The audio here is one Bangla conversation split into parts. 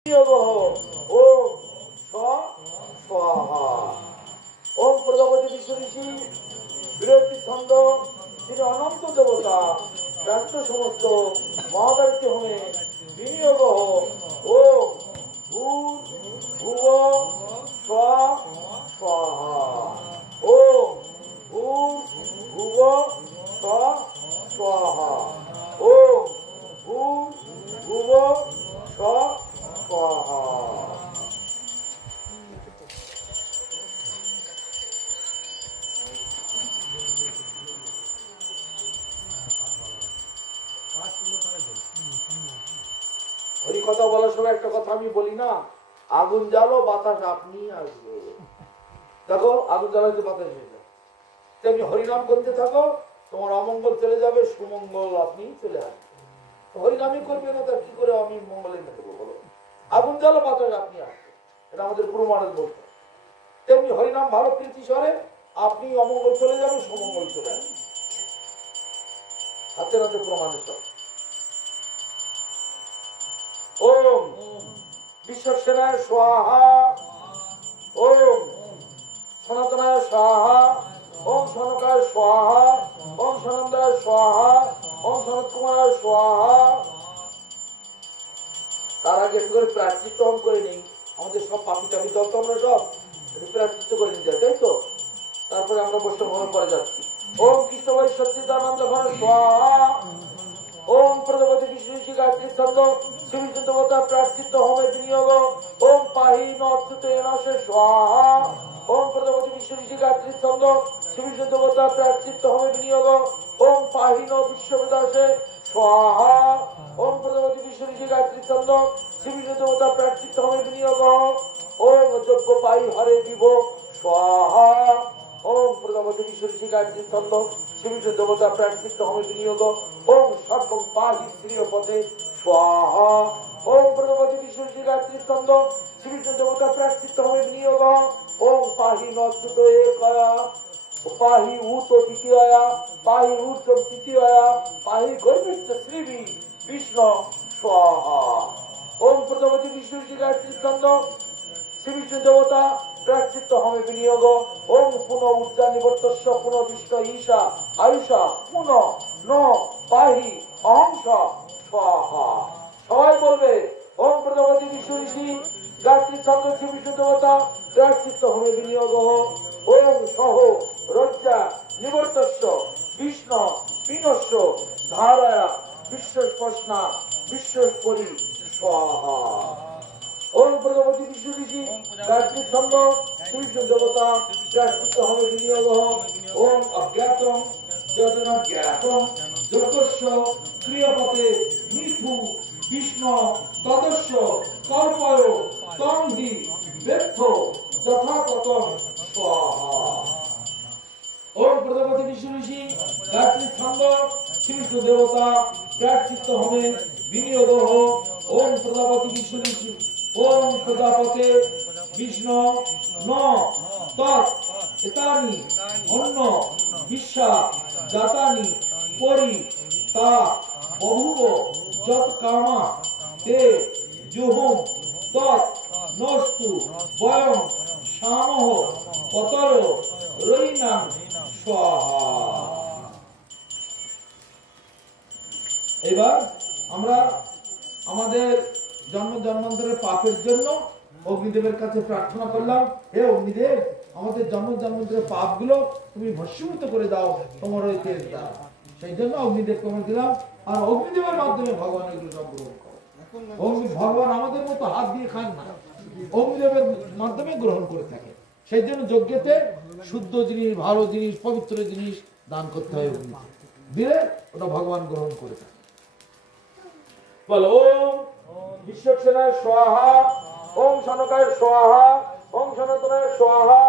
ओम स्वाहा। ओम प्रजापति विश्व ऋषि বিরতি ছন্দ শ্রী অনন্ত দেবতা ব্যস্ত সমস্ত মহাকার্য হোমে বিনিয়োগ ওম ভূর্ভুব স্বাহা। ওম ভূর্ভুব স্বাহা। ওম ভূর্ভুব স্বাহা। হরি কথা বলার সময় একটা কথা আমি বলি না, আগুন জ্বালো বাতাস আপনি আসবে। দেখো আগুন জ্বালাতে বাতাস এসে যায়, তেমনি হরিনাম করতে থাকো, তোমার অমঙ্গল চলে যাবে, সুমঙ্গল আপনি চলে আসবে। হরিনামই করবে না তা কি করে আমি মঙ্গলে এনে দেবো বলো? আগুন জ্বালো বাতাস আপনি আসবে, এটা আমাদের প্রমাণের বলতে। তেমনি হরিনাম ভালো কীর্তি স্বরে আপনি অমঙ্গল চলে যাবে, সুমঙ্গল চলে আসবে। হাতে হাতে প্রমাণের সব। ओम विश्वसेनाय स्वाहा। ओम सनातनाय स्वाहा। ओम सनकाय स्वाहा। ओम सनंदाय स्वाहा। ओम सनत कुमाराय स्वाहा। তার আগে একটু করে প্রায়শ্চিত্ত হোম করে নেই। আমাদের সব পাপি টাপি দল তো আমরা সব প্রায়শ্চিত্ত করে নিতে তাই তো। তারপরে আমরা বৈষ্ণব হোম করে যাচ্ছি। ওম কৃষ্ণভাই সচ্চিদানন্দ ঘন स्वाहा। ओम प्रजापति विष्णु ऋषि गायत्री छंद श्री देवता प्रायश्चित्त होमे विनियोग ओम पाहि नच्युतेन स्वाहा। ओम प्रजापति विष्णु ऋषि गायत्री छंद श्री देवता प्रायश्चित्त होमे विनियोग ओम पाहि न विश्वविदासे स्वाहा। ओम प्रजापति विष्णु ऋषि गायत्री छंद श्री देवता प्रायश्चित्त होमे विनियोग ओम यज्ञ पाहि हरे विभो स्वाहा। ओम प्रजापति विष्णु ऋषि गायत्री छंद श्री देवता प्रायश्चित्त होमे विनियोग ओम सर्वं पाहि श्रीपते स्वाहा। ओम प्रजापति विष्णु ऋषि गायत्री छंद श्री देवता प्रायश्चित्त होमे विनियोग ओम पाहि नच्युत एकया पाहि ऊत द्वितीया पाहि ऊर्ध्वं तृतीया पाहि गर्भिष्ठ श्री विष्णु स्वाहा। ओम प्रजापति विष्णु ऋषि गायत्री छंद श्री देवता प्रायश्चित्त होमे विनियोग ओम पुनः ऊर्जा निवर्तस्य पुनः विष्णु ईशा आयुषा पुनः न पाहि अहंस स्वाहा। सबाई बोलबे ओम प्रजापति विष्णु ऋषि गायत्री छंद श्री विष्णु देवता प्रायश्चित्त होमे विनियोग ओम सह रज्जा निवर्तस्य विष्णु पिनस्य धारया विश्वस्पष्णा विश्वस्परि स्वाहा। ओम प्रजापति विष्णु ऋषि गायत्री छंद श्री विष्णु देवता प्रायश्चित्त होमे विनियोग ओम अज्ञातं यजना ज्ञातं दुर्गस्य क्रियपते मिथु विष्णु तदस्य कल्पय तं हि वेत्थो यथा ततं स्वाहा। ओम प्रजापति विष्णु ऋषि गायत्री छंद श्री विष्णु देवता प्रायश्चित्त होमे विनियोग ओम प्रजापति विष्णु ऋषि ओम प्रजापते विष्णु न तत् एतानि अन्न विश्वा जातानि परि ता बभूव जत कामा ते जुहुम तत् नस्तु वयं शामः पतयो रयिनां स्वाहा। এবার আমরা আমাদের জন্ম জন্মান্তরের পাপের জন্য অগ্নিদেবের কাছে প্রার্থনা করলাম, হে অগ্নিদেব আমাদের জন্ম জন্মান্তরের পাপগুলো তুমি ভস্মীভূত করে দাও তোমার ওই তেজ দাও। সেই জন্য অগ্নিদেবকে আমরা দিলাম, আর অগ্নিদেবের মাধ্যমে ভগবান এগুলো সব গ্রহণ করে। ভগবান আমাদের মতো হাত দিয়ে খান না, অগ্নিদেবের মাধ্যমে গ্রহণ করে থাকে। সেই জন্য যজ্ঞেতে শুদ্ধ জিনিস, ভালো জিনিস, পবিত্র জিনিস দান করতে হয়, অগ্নিতে দিলে ওটা ভগবান গ্রহণ করে থাকে। বলো ওম विश्वसेनाय स्वाहा। ओम सनकाय स्वाहा। ओम सनातनाय स्वाहा।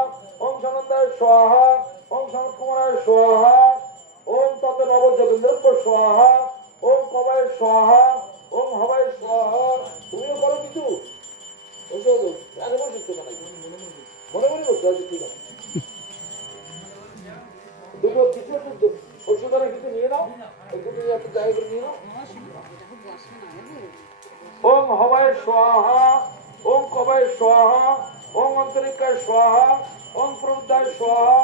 ओम सनंदाय स्वाहा। ओम सनत कुमाराय स्वाहा। ओम तत् नव जोगेन्द्र स्वाहा। ओम कवाय स्वाहा। ओम हवाय स्वाहा। तुमिও করো কিছু ওসব আগে বসে তো না মনে মনে বসে আছে ঠিক আছে। দুটো কিছু একটু ওষুধের কিছু নিয়ে নাও, একটু জায়গা করে নিয়ে নাও। ओम হবায় স্বাহা, ওম কবায় স্বাহা, ওম অন্তরিকায় স্বাহা, ওম প্রবুদ্ধায় স্বাহা,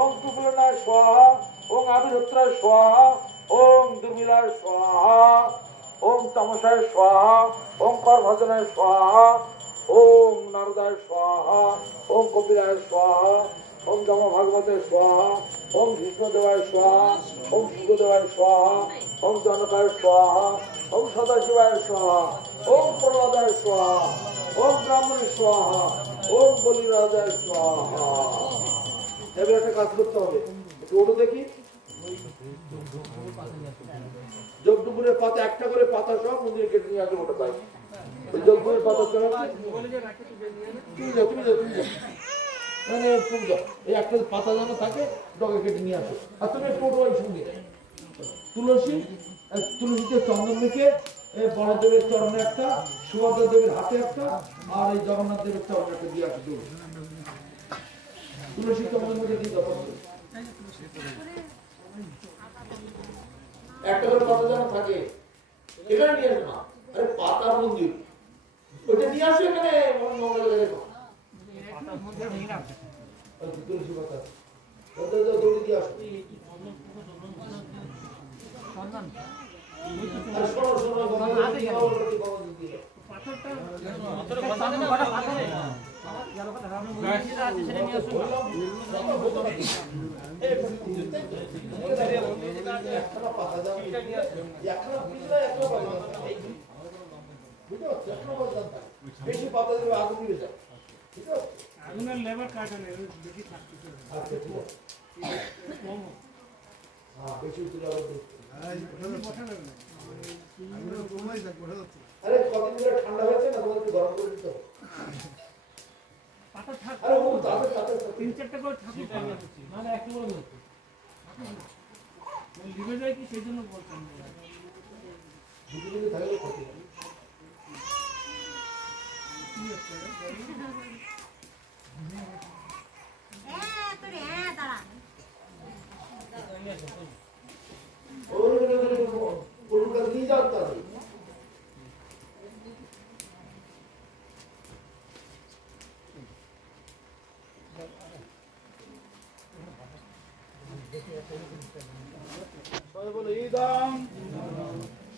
ওম তুবলনায় স্বাহা, ওম আবিরুত্রায় স্বাহা, ওম দুর্মিলায় স্বাহা, ওম তামসায় স্বাহা, ওম করভজনায় স্বাহা, ওম নারদায় স্বাহা, ওম কপিলায় স্বাহা, ওম যম ভাগবতে স্বাহা, ওম বিষ্ণুদেবায় স্বাহা, ওম শিবদেবায় স্বাহা, ওম জনকায় স্বাহা, ওম সদাশিবায় স্বাহা, ওম প্রহ্লাদায় স্বাহা, ওম ব্রাহ্মণী স্বাহা, ওম বলিরাজায় স্বাহা। এবার একটা কাজ করতে হবে, একটু ওটা দেখি। যোগডুপুরের পাতা একটা করে পাতা সব মন্দিরে কেটে নিয়ে আসবে, ওটা পাই যোগপুরের পাতা সব তুমি যাও মানে এই একটা পাতা যেন থাকে ডগে কেটে নিয়ে আসো। আর তুমি একটু ওই সঙ্গে তুলসীতে চন্দন মেখে বড়দেবের চরণে একটা, সুভদ্রা দেবীর হাতে একটা, আর এই জগন্নাথ দেবের চরণে একটা দিয়ে আসো। তুলসী চন্দন মেখে দিয়ে দাও, একটা করে পাতা যেন থাকে। এখানে নিয়ে আসো না, আরে পাতার মন্দির ওইটা নিয়ে আসো এখানে তুলসী পাতা দৌড়ে দিয়ে আসো। বেশি পাতা দেবে আগুন নিয়ে যায়, ঠিক আছে? আগুনের লেবার কাটা নেই, বেশি থাকতে আচ্ছা ঠিক আছে। হ্যাঁ বেশি তুলে আরে কতদিন ধরে ঠান্ডা হয়েছে না, তোমাদের একটু গরম করে দিতে হবে। আরে ও তাদের সাথে 3-4টা করে থাকুক না, না একটু বড় হচ্ছে লিভে যায় কি, সেই জন্য বলছেন দুটো থাকলে ক্ষতি হয়।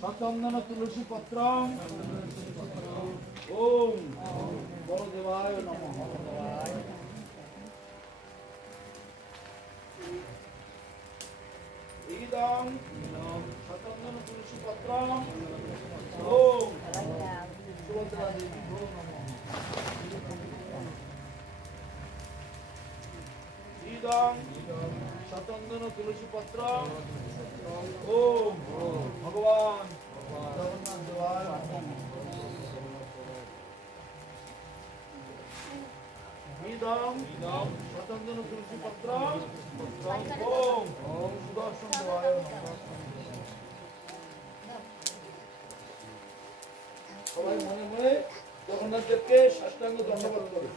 সচন্দন তুলসী পত্র ওম বড়দেবায় নমঃ। ইদং সচন্দন তুলসী পত্র ওম সুভদ্রা দেবী নমঃ। ইদং সচন্দন তুলসী পত্র ওম ভগবান জগন্নাথ দেবায় নমঃ। ইদং সচন্দন তুলসী পত্র ওম সুদর্শন দেবায় নমঃ। সবাই মনে মনে জগন্নাথ দেবকে সাষ্টাঙ্গ দণ্ডবত করে।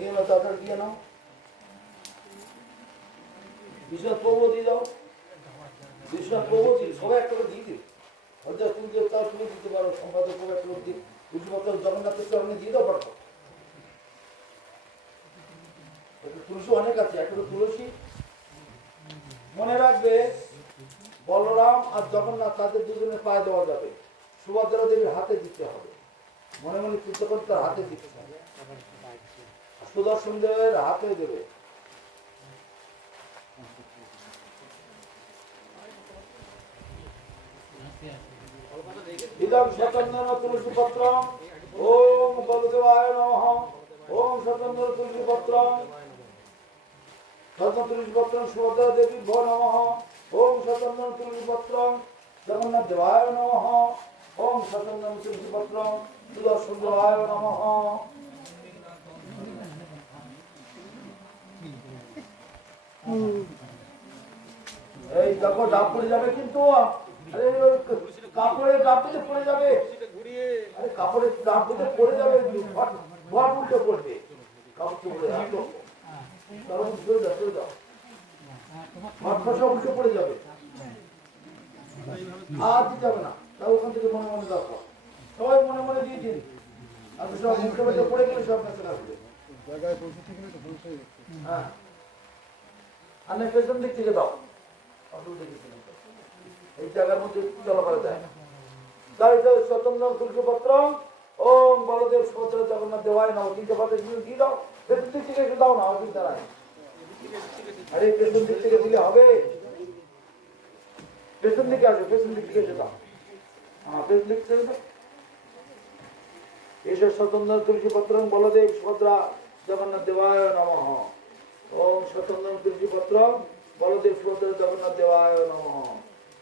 দিয়ে নাও তাড়াতাড়ি দিয়ে নাও, বিশ্বনাথ প্রভু দিয়ে দাও, বিশ্বনাথ প্রভু সবাই একটা করে দিয়ে দিই। অর্থাৎ তুমি যে তাও তুমি দিতে পারো, সম্পাদক প্রভু একটা করে দিই, তুলসীপত্র জগন্নাথের চরণে দিয়ে দাও পারো। তুলসী অনেক আছে, একটা তুলসী মনে রাখবে বলরাম আর জগন্নাথ তাদের দুজনের পায়ে দেওয়া যাবে, সুভদ্রা দেবীর হাতে দিতে হবে, মনে মনে চিন্তা করে তার হাতে দিতে হবে, সুদর্শন দেবের হাতে দেবে। ইদং সচন্দন তুলসী পত্র ওম বলদেবায় নমঃ। ওম সচন্দন তুলসী পত্র সচন্দন তুলসী পত্র সুভদ্রা দেবী ভো নমঃ। ওম সচন্দন তুলসী পত্র জগন্নাথ দেবায় নমঃ। ওম সচন্দন তুলসী পত্র সুদর্শন দেবায় নমঃ। এই দেখো ডাব পড়ে যাবে কিন্তু, আরে কাপড়ের গামছাতে পড়ে যাবে, আরে কাপড়ের গামছাতে পড়ে যাবে, ঘর উল্টে পড়বে, কাপড় পড়ে আসো, কারণ সরে দাও, সরে দাও, ঘর সব উল্টে পড়ে যাবে, আর দিতে যাবে না। তাও ওখান থেকে মনে মনে দেখো, সবাই মনে মনে দিয়ে দিন, আর সব মুখে মুখে পড়ে গেলে সব কাছে লাগবে। হ্যাঁ, আর না পেছন দিক থেকে দাও, এই জায়গার মধ্যে চলা করা যায়। তাই তো স্বতন্ত্র তুলসীপত্র ওম বলদেব সুভদ্রা জগন্নাথ দেওয়ায় না, তিনটে পাতে দিয়ে দাও, পেছন দিক থেকে একটু দাও না, অসুবিধা নাই। আরে পেছন দিক থেকে দিলে হবে, পেছন দিকে আসবে, পেছন দিক থেকে দাও, হ্যাঁ পেছন দিক থেকে দাও। এসব স্বতন্ত্র তুলসীপত্র বলদেব সুভদ্রা জগন্নাথ দেওয়ায় নমঃ। ওম স্বতন্ত্র তুলসীপত্র বলদেব সুভদ্রা জগন্নাথ দেওয়ায় নমঃ।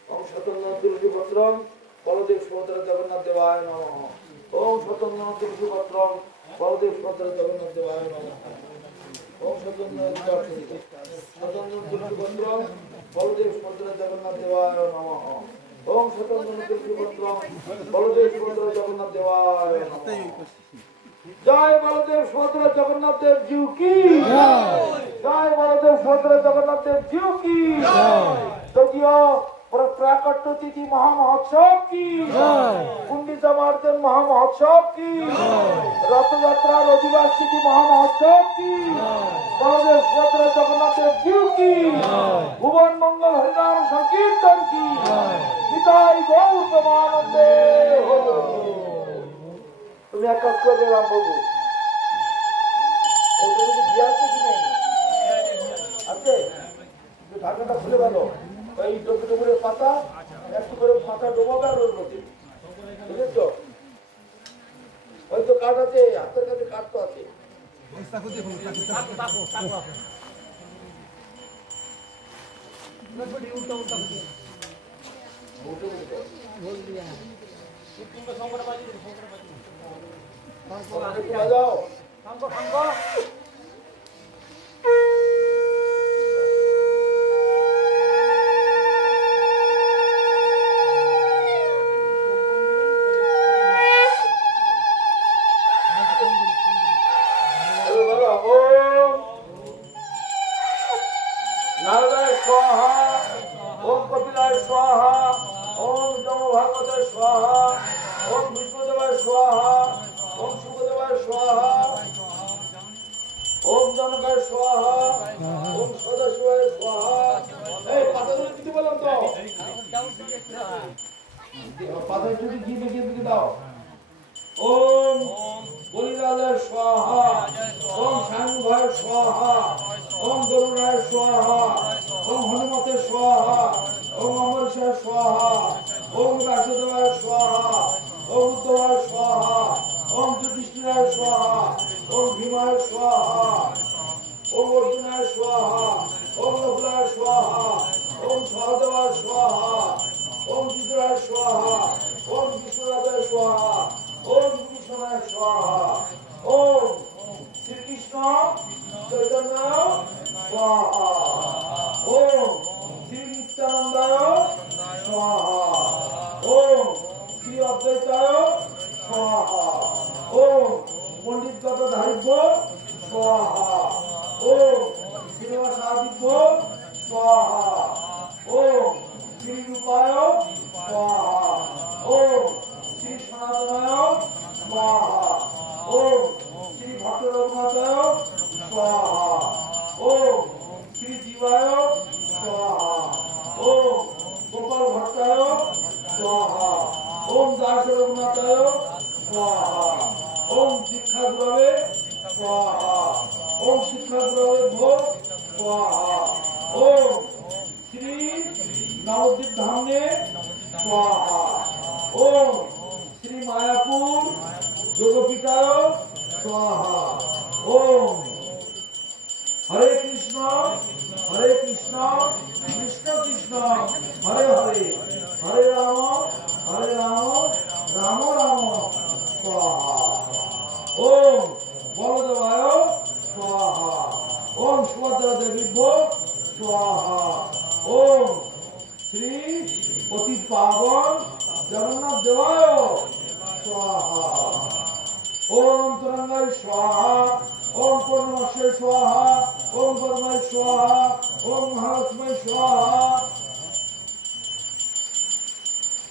ওম স্বতন্ত্র তুলসীপত্র বলদেব সুভদ্রা জগন্নাথ দেওয়ায় নমঃ। ওম স্বতন্ত্র তুলসীপত্র বলদেব সুভদ্রা জগন্নাথ দেওয়ায় নমঃ। ওম স্বতন্ত্র তুলসীপত্র বলদেব সুভদ্রা জগন্নাথ দেওয়ায় নমঃ। ওম স্বতন্ত্র তুলসীপত্র বলদেব সুভদ্রা জগন্নাথ দেওয়ায় নমঃ। জয় বলদেব সুভদ্রা জগন্নাথ দেব জিউ কি জয়, বলদেব সুভদ্রা জগন্নাথ দেব জিউ কি তৃতীয় প্রাকট্য তিথি মহামহোৎসব কি, গুন্ডিচা মার্চের মহামহোৎসব কি, রথযাত্রার অধিবার্ষিকী মহামহোৎসব কি, বলদেব সুভদ্রা জগন্নাথ দেব জিউ কি, ভুবন মঙ্গল হরিনাম সংকীর্তন কি, নিতাই গৌতমানন্দে। তুমি এক কাজ করবে রামবাবু, ওটা যদি বিয়ে আছে কি নেই আছে, ঢাকাটা খুলে গেল, ওই ডুবুরের পাতা একটু করে পাতা ডোবাবে আর ওর মধ্যে, বুঝেছ? ওই তো কাঠ আছে, হাতের কাছে কাঠ তো আছে। যাও নারদায় স্বাহা, ওম কপিলায় স্বাহা, ওম জমভাগবতায় স্বাহা, ওম বিষ্ণুদেবায় স্বাহা, ওম শুভদেবায় স্বাহা, ওম জনকায় স্বাহা, ওম সদাশিবায় স্বাহা। এই পাতাগুলো দিতে বললাম তো, পাতা যদি গিয়ে গিয়ে দাও। ওম বলিরাজায় স্বাহা, ওম শাঙ্গায় স্বাহা, ওম গরুড়ায় স্বাহা, ওম হনুমতে স্বাহা, ওম অমরসায় স্বাহা, ওম বাসুদেবায় স্বাহা, ওম উদ্ধবায় স্বাহা, ওম যুধিষ্ঠিরায় স্বাহা, ওম ভীমায় স্বাহা, ওম অর্জুনায় স্বাহা, ওম নকুলায় স্বাহা, ওম সহদেবায় স্বাহা, ওম বিদুরায় স্বাহা, ওম বিষ্ণুরাজায় স্বাহা, ওম কৃষ্ণায় স্বাহা, ওম শ্রীকৃষ্ণ চৈতন্য স্বাহা, ওম শ্রী নিত্যানন্দায় স্বাহা, ওম শ্রী অদ্বৈতায় স্বাহা, ওম পণ্ডিত গদাধরিভ্য স্বাহা, ওম শ্রীনিবাসাদিভ্য স্বাহা, ওম শ্রী রূপায় স্বাহা, ওম শ্রী সনাতনায় স্বাহা, ওম শ্রী ভট্ট রঘুনাথায় স্বাহা, ওম শ্রী জীবায় স্বাহা, ওম গোপাল ভট্টায় স্বাহা, ওম দাস রঘুনাথায় স্বাহা, ওম শিক্ষা গুরবে স্বাহা, ওম শিক্ষা গুরবে ভোগ স্বাহা, ওম শ্রী নবদ্বীপ ধামে স্বাহা, ওম শ্রী মায়াপুর যোগপীঠায় স্বাহা, ওম হরে কৃষ্ণ কৃষ্ণ কৃষ্ণ হরে হরে, হরে রাম রাম রাম স্বাহা, ওম বলদেবায় স্বাহা, ওম সুভদ্রা দেবীভ্যো স্বাহা, ওম শ্রী পতিপাব स्वाहा ओम तरंगाय स्वाहा ओम पूर्णमक्षय स्वाहा ओम परमाय स्वाहा ओम महालक्ष्मी स्वाहा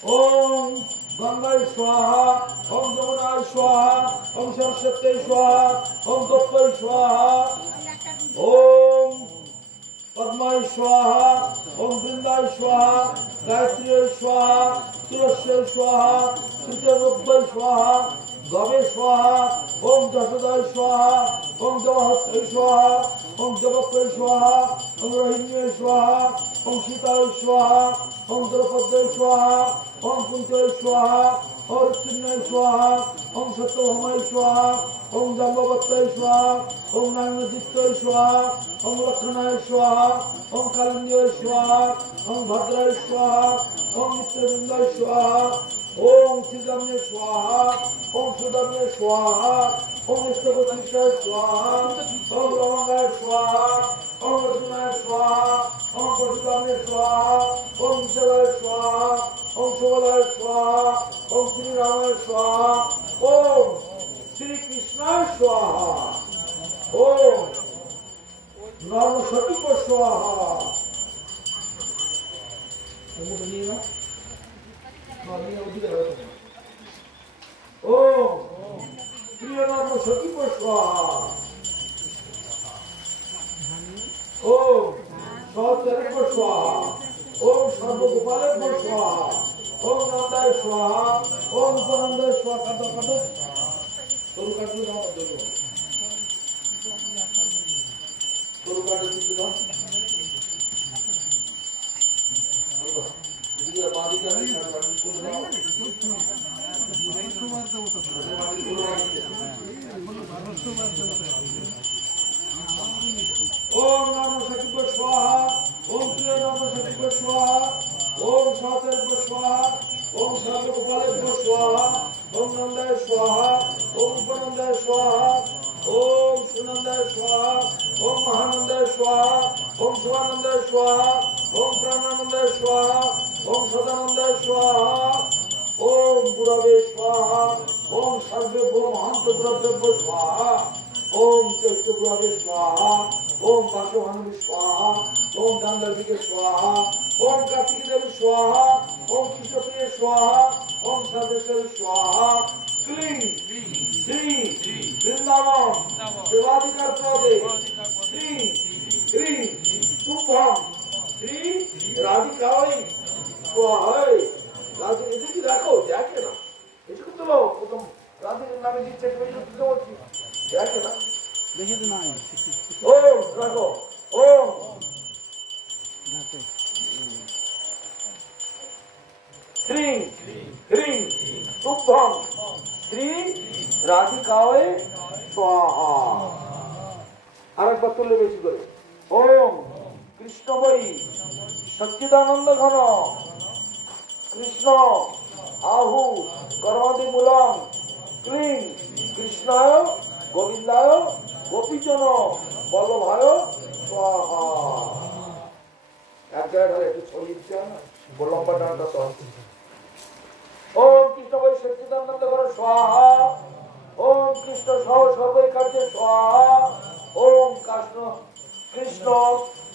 ओम गंगाय स्वाहा ओम जमुनाय स्वाहा ओम सरस्वती स्वाहा ओम गोपाय स्वाहा ओम पद्माय स्वाहा ओम वृंदाय स्वाहा गायत्री स्वाहा तुलसी स्वाहा तृतीय स्वाहा गवे स्वाहा ओम दशदाय स्वाहा ओम जवाहत्य स्वाहा ओम जगत्य स्वाहा ओम रोहिण्य स्वाहा ओम सीताय स्वाहा ओम द्रौपदी स्वाहा ओम कुंती स्वाहा ओम चिन्मय स्वाहा ओम सत्यभामाय स्वाहा ओम जाम्बवत्य स्वाहा ओम नारायणदित्य स्वाहा ओम लक्षणाय स्वाहा ओम कालिंदी स्वाहा ओम भद्राय स्वाहा ओम मित्रवृंदाय स्वाहा ओम श्रीगम्य स्वाहा ओम सुदम्य स्वाहा ओम निष्ठवतिष्ठाय स्वाहा ओम लवंगाय स्वाहा ओम अर्जुनाय स्वाहा ओम परशुरामाय स्वाहा ओम विशालाय स्वाहा ओम सुबलाय स्वाहा ओम श्रीरामाय स्वाहा ओम श्री कृष्णाय स्वाहा ओम नर्मसतीक स्वाहा ओम प्रिय नर्मसतीक स्वाहा ओम सहचरिक स्वाहा ओम सर्वगोपालक स्वाहा ओम नंदाय स्वाहा ओम उपनंदाय स्वाहा कटो कटो তোর কাটু না দেবো তোর কাটু দিতে দাও দিয়ে বাদি করে কাটু করে দাও ओम नमो सचिव स्वाहा ओम प्रिय नमो सचिव स्वाहा ओम सातर स्वाहा ओम सर्वगोपाल स्वाहा ओम नंदाय स्वाहा ओम उपनंदाय स्वाहा ओम सुनंदाय स्वाहा ओम महानंदाय स्वाहा ओम शिवानंदाय स्वाहा ओम प्राणानंदाय स्वाहा ओम सदानंदाय स्वाहा ओम गुरवे स्वाहा ओम सर्वे महांत गुरवे स्वाहा ओम चैत्र गुरवे स्वाहा ओम वासुभानु स्वाहा ओम गंगाधर स्वाहा ओम कार्तिक देव स्वाहा ओम कृष्णप्रिय स्वाहा ओम सर्वेश्वर स्वाहा क्लीं श्री वृंदावन सेवाधिकार पदे श्री क्लीं शुभम श्री राधिकाय स्वाहा রাধে এদিকে দেখো দেখে না এটুকু তো প্রথম রাধের নামে দিচ্ছে দেখে না দেখে তো না ওম রাখো ওম শ্রী হ্রিং শুভম শ্রী রাধিকায় স্বাহা আরেকবার তুললে বেশি করে ওম কৃষ্ণময়ী সচ্চিদানন্দ ঘন कृष्ण आहु कर्मादि मूलम क्लीं कृष्णाय गोविंदाय गोपीजन बल्लभाय स्वाहा एक জায়গায় একটু ছড়িয়েছে লম্বা ডানটা তো ओम कृष्ण वै सच्चिदानंद घर स्वाहा ओम कृष्ण सह सर्वे कार्य स्वाहा ओम कृष्ण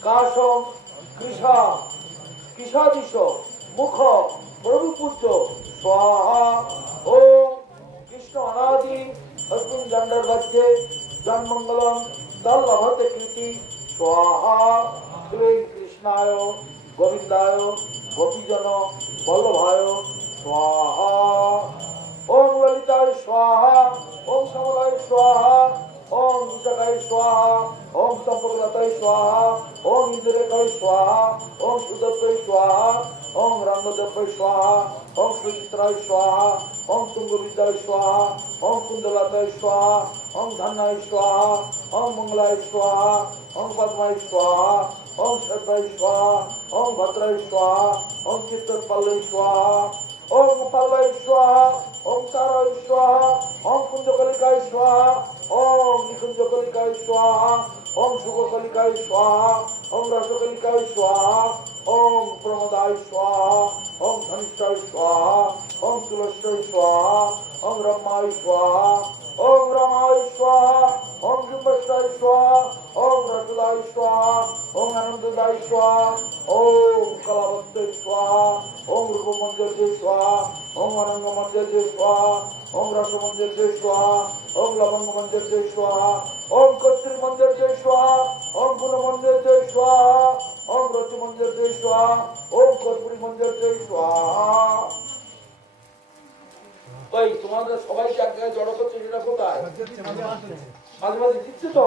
काशम कृषा कृषादिश मुख प्रभु पूज्य स्वाहा ओम कृष्ण अनादि अर्जुन जंडर राज्य जन्मंगलम दल्लभते कृति स्वाहा श्री कृष्णाय गोविंदाय गोपीजन बल्लभाय स्वाहा ओम ललिताय स्वाहा ओम समलाय स्वाहा ओम विशाखाय स्वाहा ओम संपकलताय स्वाहा ओम इंद्रकाय स्वाहा ओम सुदत्ताय स्वाहा ओम रंगदेवाय स्वाहा ओम सुचित्राय स्वाहा ओम तुंगविद्याय स्वाहा ओम कुंडलताय स्वाहा ओम धनाय स्वाहा ओम मंगलाय स्वाहा ओम पद्माय स्वाहा ओम शताय स्वाहा ओम भद्राय स्वाहा ओम चित्रपालय स्वाहा ओम गोपालाय स्वाहा ओम ताराय स्वाहा ओम कुंजकलिकाय स्वाहा ओम निकुंजकलिकाय स्वाहा ओम शुभकलिकाय स्वाहा ओम रसकलिकाय स्वाहा ओम प्रमोदाय स्वाहा ओम धनिष्ठाय स्वाहा ओम तुलस्याय स्वाहा ओम रमाय स्वाहा ओम रमाय स्वाहा ओम जुम्बस्ताय स्वाहा ओम रसदाय स्वाहा ओम आनंददाय स्वाहा ओम कलावत्ताय स्वाहा ओम रूपमंजर स्वाहा ओम अनंग मंजर स्वाहा ओम रस मंजर स्वाहा ओम लवंग मंजर स्वाहा ओम कस्तूरी मंजर स्वाहा ओम गुण मंजर स्वाहा ओम रति मंजर स्वाहा ओम कर्पूरी मंजर स्वाहा। ভাই তোমাদের সবাইকে এক জায়গায় জড়ো করছে, সেটা কোথায়? মাঝে মাঝে দিচ্ছে তো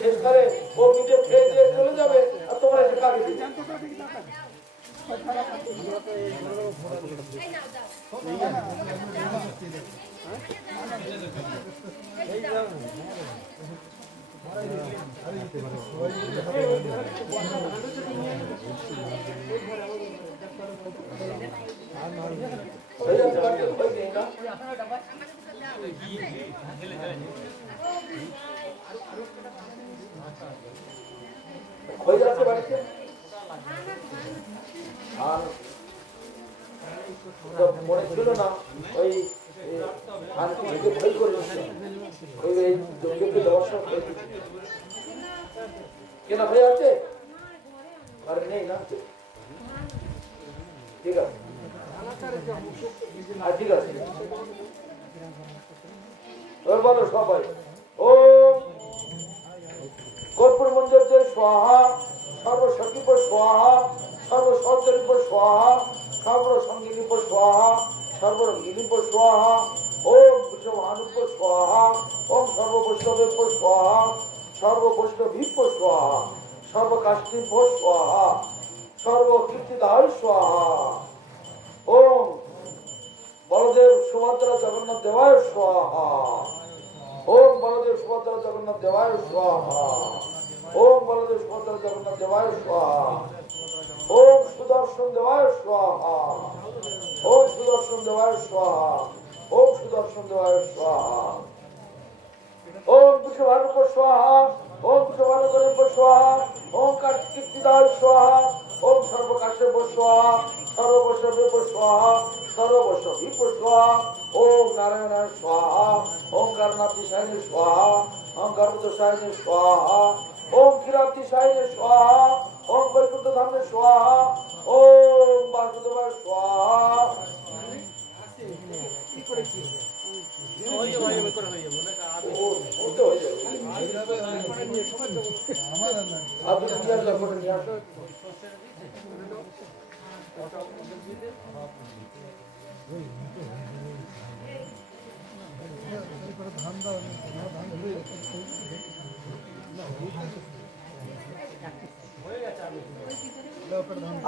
শেষকালে ও নিজে খেয়ে দিয়ে চলে যাবে আর তোমরা এসে কাকে দিবে। হয়ে যাচ্ছে বাড়িতে আর মনে ছিল না ওই ভয় করে দেওয়ার সব কেনা হয়ে আছে আর নেই না, ঠিক আছে ঠিক আছে বলো সবাই ওম কর্পূর মঞ্জর স্বাহা সর্বশক্তিপ স্বাহা সর্বসর্জরিপ স্বাহা সর্বসঙ্গীপ স্বাহা সর্বরঙ্গিনীপ স্বাহা ওম বিশ্বভানুপ স্বাহা ওম সর্ববৈষ্ণবেপ স্বাহা সর্ববৈষ্ণবীপ স্বাহা সর্বকাষ্ঠীপ স্বাহা সর্বকীর্তিদায় স্বাহা ওম বলদেব সুভদ্রা জগন্নাথ দেবায় স্বাহা ওম বলদেব সুভদ্রা জগন্নাথ দেবায় স্বাহা ওম বলদেব সুভদ্রা জগন্নাথ দেবায় স্বাহা ওম সুদর্শন দেবায় স্বাহা ওম সুদর্শন দেবায় স্বাহা ওম সুদর্শন দেবায় স্বাহা ওম বিশ্বভানুপ স্বাহা ওম বিশ্বভানুপ স্বাহা ওম কীর্তিদায় স্বাহা ওম সর্বকাশ্যপ স্বাহা সর্ববৈষ্ণবীপ স্বাহা সর্ববৈষ্ণবীপ স্বাহা ওম নারায়ণায় স্বাহা ওম কারণাতিশায়িনী স্বাহা ওম গর্ভদোষায়িনী স্বাহা ওম ক্ষীরাতিশায়িনী স্বাহা ওম বৈকুণ্ঠধামে স্বাহা ওম বাসুদেবায় স্বাহা।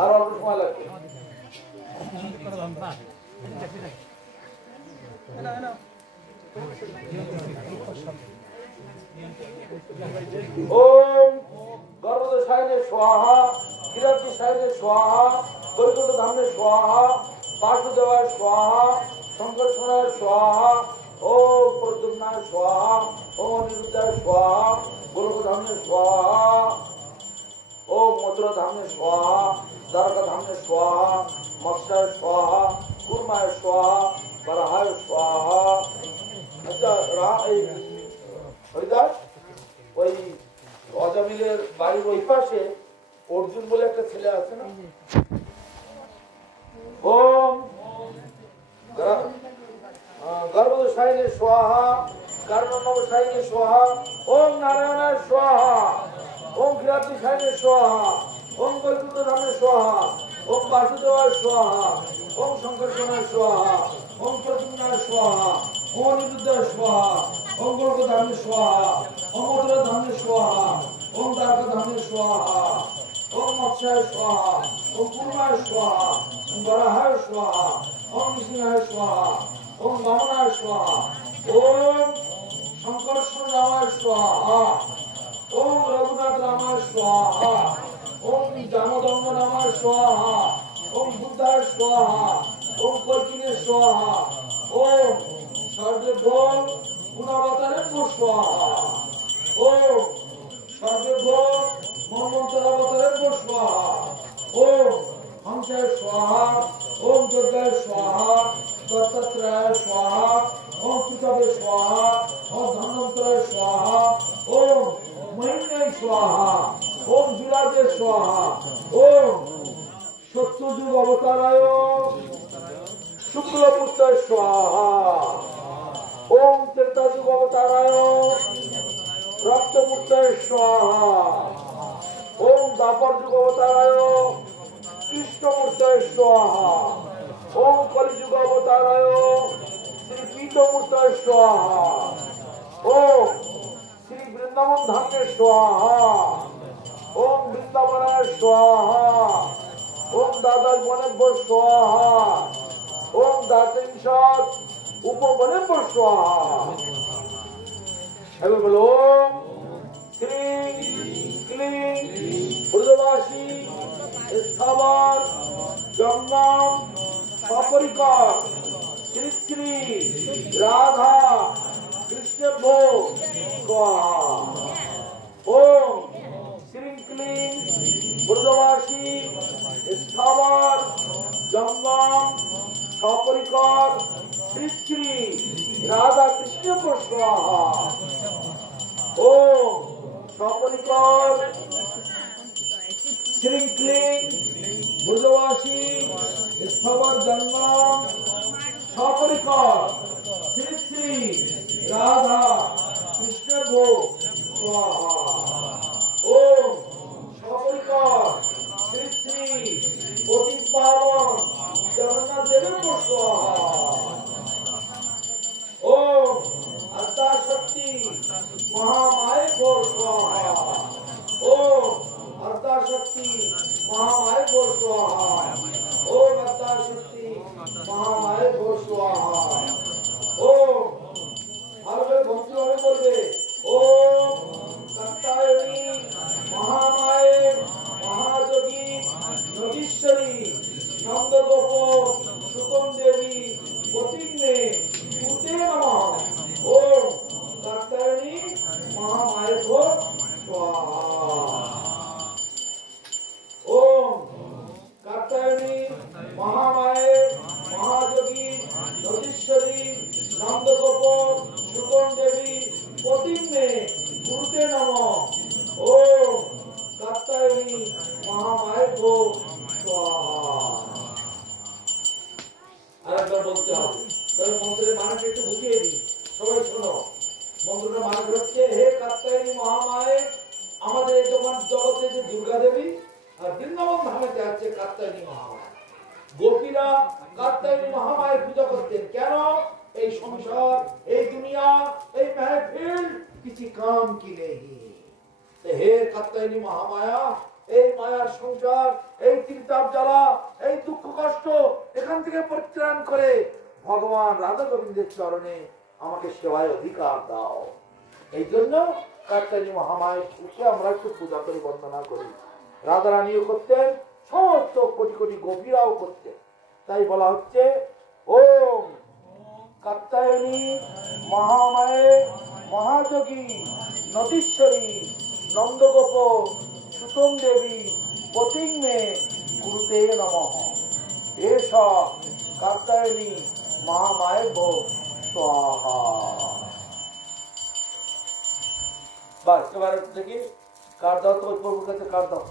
আর অল্প সময় লাগবে। ओम गर्भदोषायिने स्वाहा क्षीरातिशायिने स्वाहा वैकुंठधामने स्वाहा वासुदेवाय स्वाहा संकर्षणाय स्वाहा ओम प्रद्युम्नाय स्वाहा ओम अनिरुद्धाय स्वाहा गोलोकधामने स्वाहा ओम मथुराधामने स्वाहा द्वारकाधामने स्वाहा मत्स्याय स्वाहा कूर्माय स्वाहा वराहाय स्वाहा। अच्छा হরিদাস ওই অজামিলের বাড়ির ওই পাশে অর্জুন বলে একটা ছেলে আছে না, ওম গর্ভদোষায়িনে স্বাহা কারণনবসায়িনে স্বাহা ওম নারায়ণায় স্বাহা ওম ক্ষীরাতিশায়িনে স্বাহা ওম বৈকুণ্ঠধামে স্বাহা ওম বাসুদেবায় স্বাহা ওম সংকর্ষণায় স্বাহা ওম প্রদ্যুম্নায় স্বাহা ওম অনিরুদ্ধায় স্বাহা ओम गोलोकधामने स्वाहा ओम मथुराधामने स्वाहा ओम द्वारकाधामने स्वाहा ओम मत्स्याय स्वाहा ओम कूर्माय स्वाहा ओम वराहाय स्वाहा ओम नृसिंहाय स्वाहा ओम वामनाय स्वाहा ओम शंकरस्वरामाय स्वाहा ओम रघुनाथ रामाय स्वाहा ओम दामोदर रामाय स्वाहा ओम बुद्धाय स्वाहा ओम कल्किने स्वाहा ओम सर्वदेव गुणावतारे स्वाहा ओम সর্বেভ্য মন্মন্তরাবতারেভ্যো স্বাহা। ওম হংসায় স্বাহা, ওম যজ্ঞায় স্বাহা, দত্তাত্রেয়ায় স্বাহা, ওম পৃথবে স্বাহা, ওম ধন্বন্তরায় স্বাহা, ওম মহিম্নায় স্বাহা, ওম বিরাজে স্বাহা, ওম সত্যযুগ অবতারায় শুক্লপুত্রায় স্বাহা, ওম ত্রেতাযুগ অবতারায় রক্তপুত্রায় স্বাহা, ওম দ্বাপর যুগ অবতারায় কৃষ্ণমূর্তায় স্বাহা, ওম কলিযুগ অবতারায় শ্রী পীতমূর্তায় স্বাহা, ওম শ্রী বৃন্দাবন ধামে স্বাহা, ওম বৃন্দাবনায় স্বাহা, ওম দাদার বনেভ্যো স্বাহা, ওম দাতিংশাৎ উপবনেভ্যো স্বাহা। এবার বলো ওম ক্লিং ক্লিং ব্রজবাসী স্থাবর জঙ্গম সপরিকর শ্রী শ্রী রাধা কৃষ্ণভ্যো স্বাহা। ওম শ্রী ক্লিং ব্রজবাসী স্থাবর জঙ্গম সপরিকর শ্রী শ্রী রাধা কৃষ্ণভ্যো স্বাহা। ওম সপরিকর শ্রী ক্লিং ব্রজবাসী স্থাবর জঙ্গম সপরিকর শ্রী শ্রী রাধা কৃষ্ণভ্যো স্বাহা। ওম সপরিকর শ্রী শ্রী পতিত পাবন জগন্নাথ দেবেভ্যো স্বাহা। ওম আদ্যাশক্তি মহামায়েভ্যো স্বাহা। ওম আদ্যাশক্তি মহামায়েভ্যো স্বাহা। ওম আদ্যাশক্তি মহামায়েভ্যো স্বাহা। ওম ভালো করে ভক্তি ভাবে বলবে। ওম কাত্যায়নী মহামায়ে মহাযোগী নদীশ্বরী নন্দগোপ সুতম দেবী পতিগ্নে কুতে নমঃ। ওম কাত্যায়নী মহামায়েভ্যো স্বাহা। ওম কাত্যায়নী মহামায়ে মহাযোগী নদীশ্বরী নন্দগোপ সুতম দেবী পতিগ্নে কুতে নমঃ। ওম কাত্যায়নী মহামায়েভ্যো স্বাহা। আরেকবার বলতে হবে। তবে মন্ত্রের মানকে একটু বুঝিয়ে দিই, সবাই শোনো। মন্ত্রটা মানে হচ্ছে, হে কাত্যায়নী মহামায়ে, আমাদের যখন জগতে যে দুর্গা দেবী আর বৃন্দাবন ধামেতে আছে কাত্যায়নী মহামায়া। গোপীরা কাত্যায়নী মহামায়ের পূজা করতেন। কেন? এই সংসার, এই দুনিয়া, এই महफिल किसी काम की नहीं। হে কাত্যায়নী মহামায়া, এই মায়ার সংসার, এই তিলতাপ জ্বালা, এই দুঃখ কষ্ট এখান থেকে পরিত্রাণ করে ভগবান রাধা গোবিন্দের চরণে আমাকে সেবায় অধিকার দাও। এই জন্য কাত্যায়নী মহামায়ের পুজো আমরা একটু পূজা করে বন্দনা করি। রাধা রানীও করতেন, সমস্ত কোটি কোটি গোপীরাও করতেন। তাই বলা হচ্ছে ওম কাত্যায়নী মহামায়ে মহাযোগী নদীশ্বরী নন্দগোপ সুতম দেবী পতিগ্নে কুরুতে নমঃ। এষ কাত্যায়নী মহামায়েভ্যো স্বাহা। বাস এবার দেখি কার দাও, তো প্রভুর কাছে কার দাও।